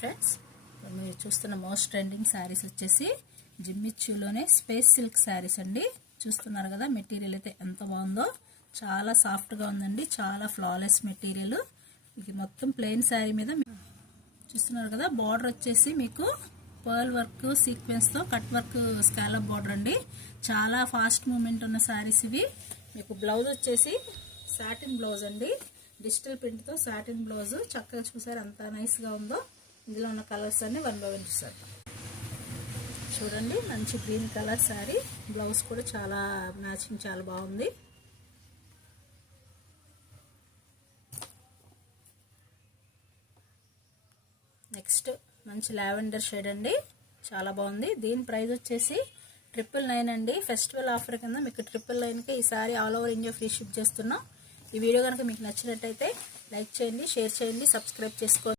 Friends, మీరు చూస్తున్న most trending saris వచ్చేసి జిమ్మిచ్చులోనే స్పేస్ సిల్క్ శారీస్ అండి. చూస్తున్నారు కదా, మెటీరియల్ అయితే ఎంత బాగుందో, చాలా సాఫ్ట్గా ఉందండి, చాలా ఫ్లాలెస్ మెటీరియల్. ఇది మొత్తం ప్లెయిన్ శారీ మీద చూస్తున్నారు కదా, బార్డర్ వచ్చేసి మీకు పర్ల్ వర్క్ సీక్వెన్స్తో కట్ వర్క్ స్కాలప్ బార్డర్ అండి. చాలా ఫాస్ట్ మూమెంట్ ఉన్న శారీస్ ఇవి. మీకు బ్లౌజ్ వచ్చేసి సాటిన్ బ్లౌజ్ అండి, డిజిటల్ ప్రింట్తో సాటిన్ బ్లౌజ్. చక్కగా చూసారు ఎంత నైస్గా ఉందో. ఇందులో ఉన్న కలర్స్ అన్ని 1 by 1 చూసారు. చూడండి, మంచి గ్రీన్ కలర్ శారీ. బ్లౌజ్ కూడా చాలా మ్యాచింగ్, చాలా బాగుంది. నెక్స్ట్ మంచి లావెండర్ షేడ్ అండి, చాలా బాగుంది. దీని ప్రైస్ వచ్చేసి 999 అండి. ఫెస్టివల్ ఆఫర్ కింద మీకు 999కి ఈ sorry all over India free ship చేస్తున్నాం. ఈ వీడియో కనుక మీకు నచ్చినట్టయితే లైక్ చేయండి, షేర్ చేయండి, సబ్స్క్రైబ్ చేసుకోండి.